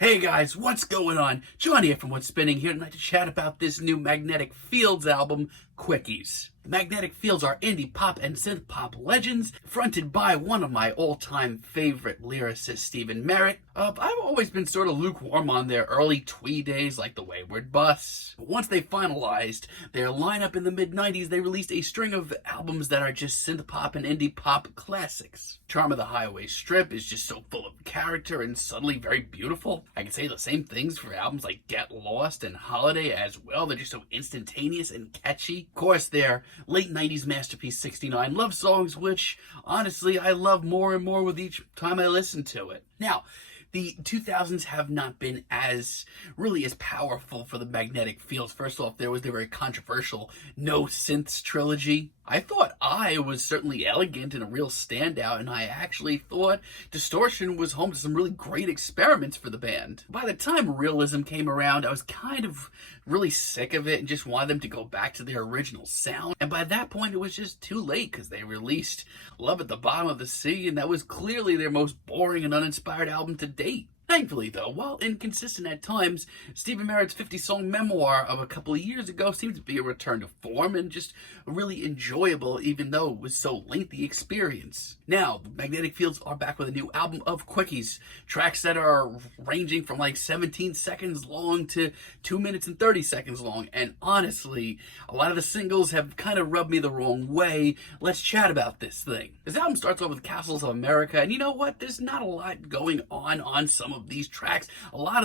Hey guys, what's going on? John here from What's Spinning here tonight to chat about this new Magnetic Fields album, Quickies. The Magnetic Fields are indie pop and synth pop legends, fronted by one of my all-time favorite lyricists, Stephen Merritt. I've always been sort of lukewarm on their early twee days like the Wayward Bus. But once they finalized their lineup in the mid-90s, they released a string of albums that are just synth pop and indie pop classics. Charm of the Highway Strip is just so full of character and subtly very beautiful. I can say the same things for albums like Get Lost and Holiday as well. They're just so instantaneous and catchy. Of course, their late 90s masterpiece 69 love songs, which honestly I love more and more with each time I listen to it. Now, the 2000s have not been as powerful for the Magnetic Fields. First off, there was the very controversial No Synths trilogy. I thought I was certainly elegant and a real standout, and I actually thought Distortion was home to some really great experiments for the band. By the time Realism came around, I was kind of really sick of it and just wanted them to go back to their original sound. And by that point, it was just too late because they released Love at the Bottom of the Sea, and that was clearly their most boring and uninspired album to date. Thankfully, though, while inconsistent at times, Stephen Merritt's 50-song memoir of a couple of years ago seemed to be a return to form and just a really enjoyable, even though it was so lengthy, experience. Now, the Magnetic Fields are back with a new album of Quickies, tracks that are ranging from like 17 seconds long to 2 minutes and 30 seconds long, and honestly, a lot of the singles have kind of rubbed me the wrong way. Let's chat about this thing. This album starts off with Castles of America, and you know what? There's not a lot going on some of these tracks. A lot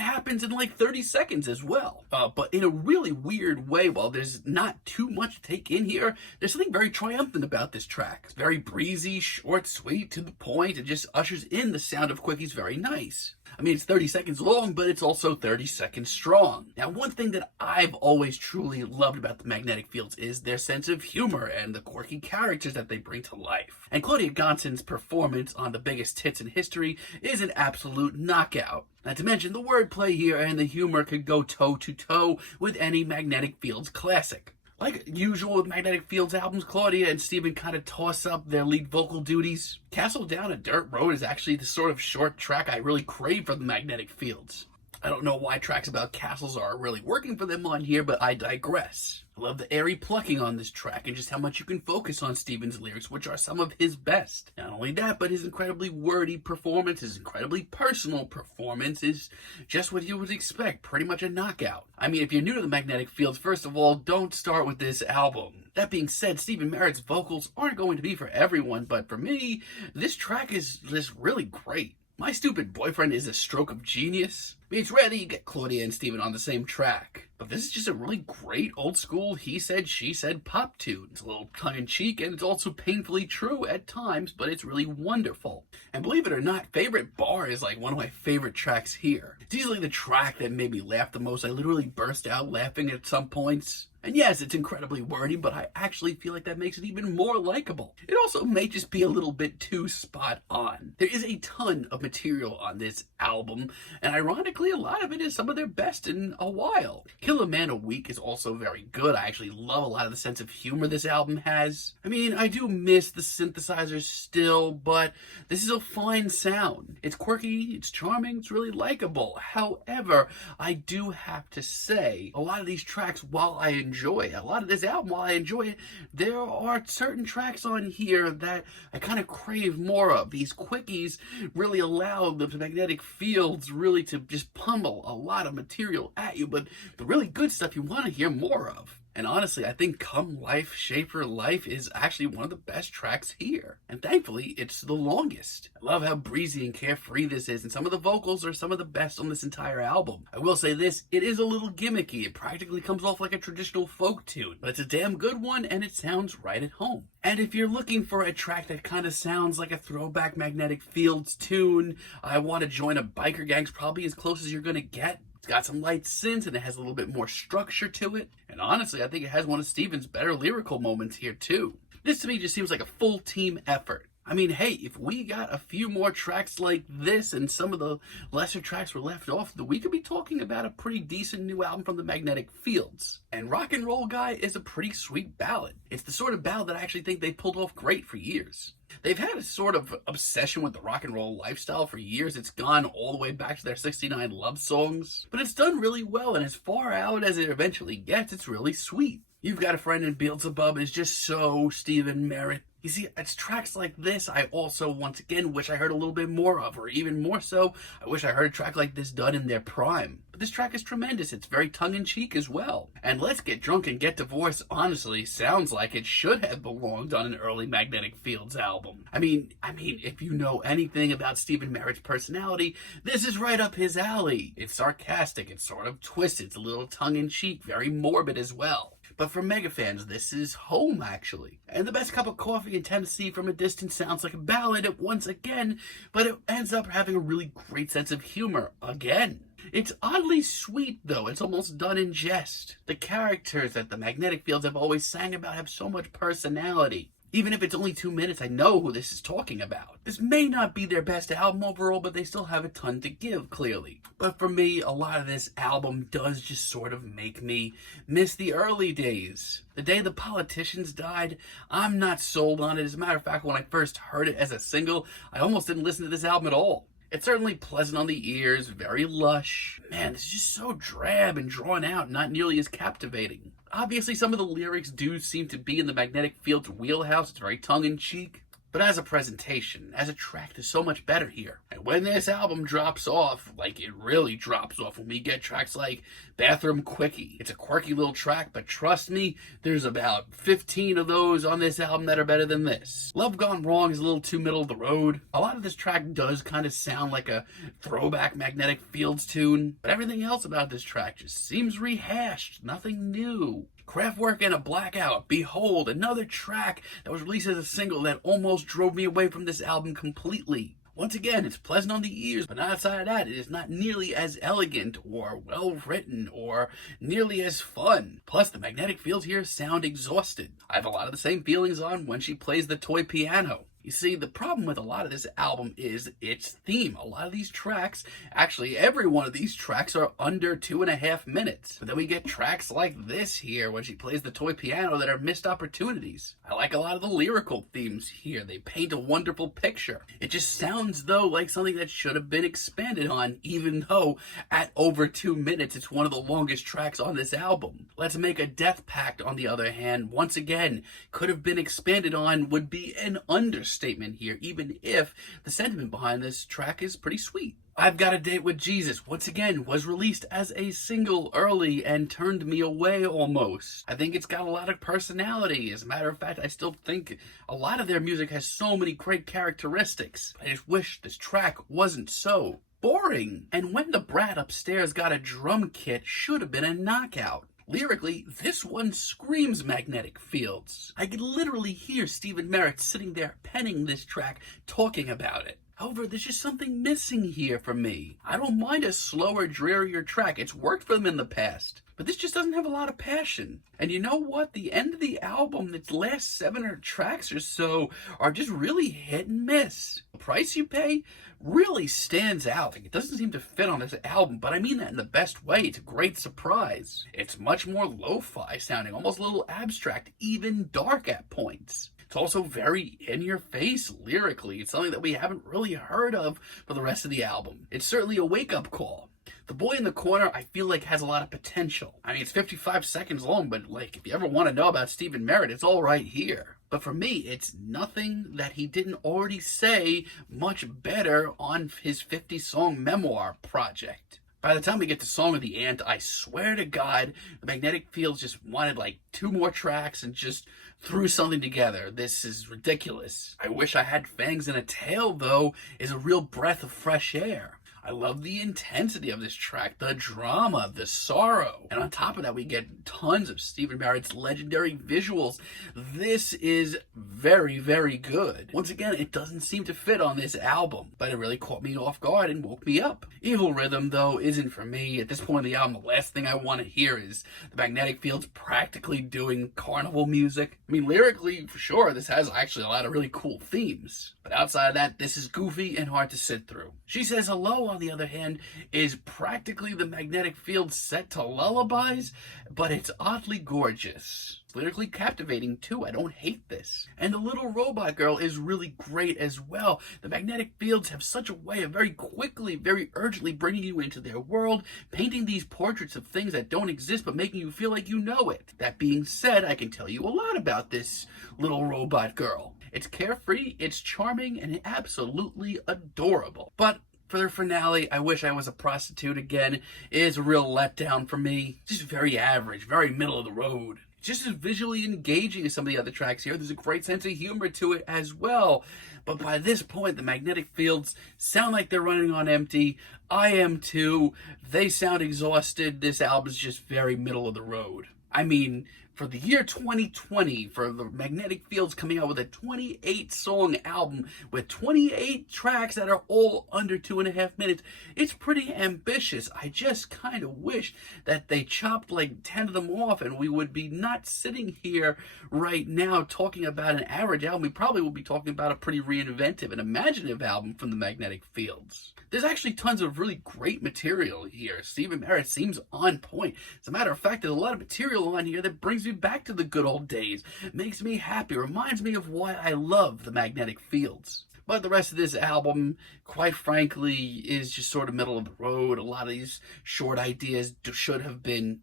happens in like 30 seconds as well. But in a really weird way, while there's not too much to take in here, there's something very triumphant about this track. It's very breezy, short, sweet, to the point. It just ushers in the sound of Quickies very nice. I mean, it's 30 seconds long, but it's also 30 seconds strong. Now, one thing that I've always truly loved about the Magnetic Fields is their sense of humor and the quirky characters that they bring to life. And Claudia Gonson's performance on The Biggest Tits in History is an absolute knockout. Not to mention, the wordplay here and the humor could go toe-to-toe with any Magnetic Fields classic. Like usual with Magnetic Fields albums, Claudia and Stephen kind of toss up their lead vocal duties. Castle Down a Dirt Road is actually the sort of short track I really crave from the Magnetic Fields. I don't know why tracks about castles are really working for them on here, but I digress. I love the airy plucking on this track and just how much you can focus on Stephen's lyrics, which are some of his best. Not only that, but his incredibly wordy performance, his incredibly personal performance is just what you would expect, pretty much a knockout. I mean, if you're new to the Magnetic Fields, first of all, don't start with this album. That being said, Stephen Merritt's vocals aren't going to be for everyone, but for me, this track is just really great. My Stupid Boyfriend is a stroke of genius. I mean, it's rare that you get Claudia and Stephen on the same track, but this is just a really great old school he said, she said pop tune. It's a little tongue-in-cheek, and it's also painfully true at times, but it's really wonderful. And believe it or not, Favorite Bar is like one of my favorite tracks here. It's easily the track that made me laugh the most. I literally burst out laughing at some points. And yes, it's incredibly wordy, but I actually feel like that makes it even more likable. It also may just be a little bit too spot on. There is a ton of material on this album, and ironically, a lot of it is some of their best in a while. Kill a Man a Week is also very good. I actually love a lot of the sense of humor this album has. I mean, I do miss the synthesizers still, but this is a fine sound. It's quirky, it's charming, it's really likable. However, I do have to say, a lot of these tracks, while I enjoy a lot of this album, while I enjoy it, there are certain tracks on here that I kind of crave more of. These Quickies really allow the Magnetic Fields really to just pummel a lot of material at you, but the really good stuff you want to hear more of. And honestly, I think Come Life, Shape Your Life is actually one of the best tracks here. And thankfully, it's the longest. I love how breezy and carefree this is, and some of the vocals are some of the best on this entire album. I will say this, it is a little gimmicky. It practically comes off like a traditional folk tune, but it's a damn good one, and it sounds right at home. And if you're looking for a track that kind of sounds like a throwback Magnetic Fields tune, I Want to Join a Biker Gang's probably as close as you're going to get. It's got some light synths and it has a little bit more structure to it. And honestly, I think it has one of Stephen's better lyrical moments here too. This to me just seems like a full team effort. I mean, hey, if we got a few more tracks like this and some of the lesser tracks were left off, we could be talking about a pretty decent new album from the Magnetic Fields. And Rock and Roll Guy is a pretty sweet ballad. It's the sort of ballad that I actually think they pulled off great for years. They've had a sort of obsession with the rock and roll lifestyle for years. It's gone all the way back to their 69 love songs. But it's done really well, and as far out as it eventually gets, it's really sweet. You've Got a Friend in Beelzebub is just so Stephen Merritt. You see, it's tracks like this I also, once again, wish I heard a little bit more of, or even more so, I wish I heard a track like this done in their prime. But this track is tremendous. It's very tongue-in-cheek as well. And Let's Get Drunk and Get Divorced honestly sounds like it should have belonged on an early Magnetic Fields album. I mean, if you know anything about Stephen Merritt's personality, this is right up his alley. It's sarcastic, it's sort of twisted, it's a little tongue-in-cheek, very morbid as well. But for mega fans, this is home, actually. And The Best Cup of Coffee in Tennessee from a Distance sounds like a ballad once again, but it ends up having a really great sense of humor again. It's oddly sweet, though. It's almost done in jest. The characters that the Magnetic Fields have always sang about have so much personality. Even if it's only 2 minutes, I know who this is talking about. This may not be their best album overall, but they still have a ton to give, clearly. But for me, a lot of this album does just sort of make me miss the early days. The day the Politicians died, I'm not sold on it. As a matter of fact, when I first heard it as a single, I almost didn't listen to this album at all. It's certainly pleasant on the ears, very lush. Man, it's just so drab and drawn out, not nearly as captivating. Obviously, some of the lyrics do seem to be in the Magnetic Fields wheelhouse. It's very tongue-in-cheek. But as a presentation, as a track, there's so much better here. And when this album drops off, like it really drops off, when we get tracks like Bathroom Quickie. It's a quirky little track, but trust me, there's about 15 of those on this album that are better than this. Love Gone Wrong is a little too middle of the road. A lot of this track does kind of sound like a throwback Magnetic Fields tune, but everything else about this track just seems rehashed, nothing new. Kraftwerk and a Blackout. Behold, another track that was released as a single that almost drove me away from this album completely. Once again, it's pleasant on the ears, but outside of that, it is not nearly as elegant or well-written or nearly as fun. Plus, the Magnetic Fields here sound exhausted. I have a lot of the same feelings on When She Plays the Toy Piano. You see, the problem with a lot of this album is its theme. A lot of these tracks, actually every one of these tracks, are under 2.5 minutes. But then we get tracks like this here, When She Plays the Toy Piano, that are missed opportunities. I like a lot of the lyrical themes here. They paint a wonderful picture. It just sounds, though, like something that should have been expanded on, even though at over 2 minutes, it's one of the longest tracks on this album. Let's Make a Death Pact, on the other hand, once again, could have been expanded on, would be an understatement here, even if the sentiment behind this track is pretty sweet. I've Got a Date with Jesus, once again, was released as a single early and turned me away almost. I think it's got a lot of personality. As a matter of fact, I still think a lot of their music has so many great characteristics. I just wish this track wasn't so boring. And When the Brat Upstairs Got a Drum Kit should have been a knockout. Lyrically, this one screams Magnetic Fields. I could literally hear Stephen Merritt sitting there penning this track, talking about it. However, there's just something missing here for me. I don't mind a slower, drearier track. It's worked for them in the past. But this just doesn't have a lot of passion. And you know what? The end of the album, its last 7 tracks or so, are just really hit and miss. The price you pay really stands out. Like, it doesn't seem to fit on this album, but I mean that in the best way. It's a great surprise. It's much more lo-fi sounding, almost a little abstract, even dark at points. It's also very in-your-face lyrically. It's something that we haven't really heard of for the rest of the album. It's certainly a wake-up call. The Boy in the Corner, I feel like, has a lot of potential. I mean, it's 55 seconds long, but, like, if you ever want to know about Stephen Merritt, it's all right here. But for me, it's nothing that he didn't already say much better on his 50-song memoir project. By the time we get to Song of the Ant, I swear to God, the Magnetic Fields just wanted like 2 more tracks and just threw something together. This is ridiculous. I Wish I Had Fangs and a Tail, though, is a real breath of fresh air. I love the intensity of this track, the drama, the sorrow. And on top of that, we get tons of Stephen Barrett's legendary visuals. This is very, very good. Once again, it doesn't seem to fit on this album, but it really caught me off guard and woke me up. Evil Rhythm, though, isn't for me. At this point in the album, the last thing I want to hear is the Magnetic Fields practically doing carnival music. I mean, lyrically, for sure, this has actually a lot of really cool themes. But outside of that, this is goofy and hard to sit through. She Says Hello, on the other hand, is practically the Magnetic Fields set to lullabies, but it's oddly gorgeous. It's lyrically captivating too. I don't hate this. And the little robot girl is really great as well. The Magnetic Fields have such a way of very quickly, very urgently bringing you into their world, painting these portraits of things that don't exist but making you feel like you know it. That being said, I can tell you a lot about this little robot girl. It's carefree, it's charming, and absolutely adorable. But for their finale, I Wish I Was a Prostitute Again, is a real letdown for me. Just very average, very middle of the road. Just as visually engaging as some of the other tracks here, there's a great sense of humor to it as well. But by this point, the Magnetic Fields sound like they're running on empty. I am too. They sound exhausted. This album's just very middle of the road. I mean, for the year 2020, for the Magnetic Fields coming out with a 28-song album with 28 tracks that are all under 2.5 minutes, it's pretty ambitious. I just kind of wish that they chopped like 10 of them off and we would be not sitting here right now talking about an average album. We probably will be talking about a pretty reinventive and imaginative album from the Magnetic Fields. There's actually tons of really great material here. Stephen Barrett seems on point. As a matter of fact, there's a lot of material on here that brings me back to the good old days. Makes me happy. Reminds me of why I love the Magnetic Fields. But the rest of this album, quite frankly, is just sort of middle of the road. A lot of these short ideas should have been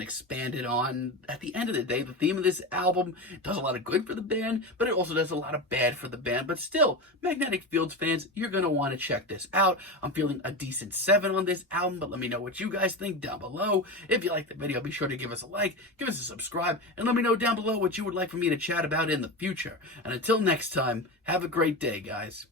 expanded on. At the end of the day, the theme of this album does a lot of good for the band, but it also does a lot of bad for the band. But still, Magnetic Fields fans, you're going to want to check this out. I'm feeling a decent 7 on this album, but let me know what you guys think down below. If you like the video, be sure to give us a like, give us a subscribe, and let me know down below what you would like for me to chat about in the future. And until next time, have a great day, guys.